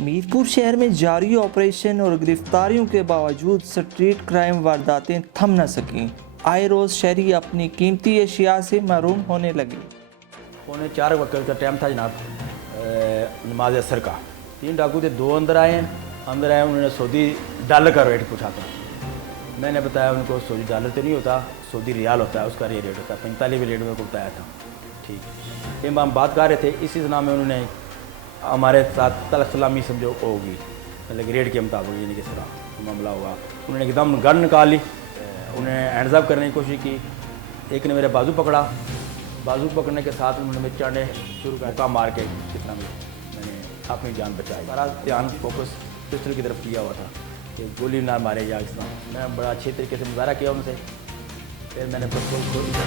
میرپور شہر میں جاری آپریشن اور گرفتاریوں کے باوجود سٹریٹ کرائم وارداتیں تھم نہ سکیں۔ آئے روز شہری اپنی قیمتی اشیاء سے محروم ہونے لگے۔ 3:45 وقت کا ٹائم تھا جناب، نماز عصر کا۔ 3 ڈاکو تھے، 2 اندر آئے، انہوں نے سعودی ڈالر کا ریٹ پوچھا تھا۔ میں نے بتایا ان کو سعودی ڈالر تو نہیں ہوتا، سعودی ریال ہوتا ہے، اس کا یہ ریٹ ہوتا ہے 45 ریٹ میں کو بتایا تھا۔ ٹھیک، یہ ہم بات کر رہے تھے، اسی طرح میں انہوں نے ہمارے ساتھ تلخ سلامی سمجھو ہوگی، مطلب ریٹ کے مطابق، یعنی کس طرح معاملہ ہوا۔ انہوں نے ایک دم گن نکال لی، انہوں نے ہینڈز اپ کرنے کی کوشش کی، ایک نے میرے بازو پکڑا، بازو پکڑنے کے ساتھ انہوں نے مجھے چڑھنے شروع کر موقع مار کے کس طرح میں نے اپنی جان بچائی۔ سارا دھیان فوکس پسٹل کی طرف کیا ہوا تھا کہ گولی نہ مارے یا اس طرح۔ میں بڑا اچھے طریقے سے مظاہرہ کیا ان سے، پھر میں نے پسٹل کھول دیا۔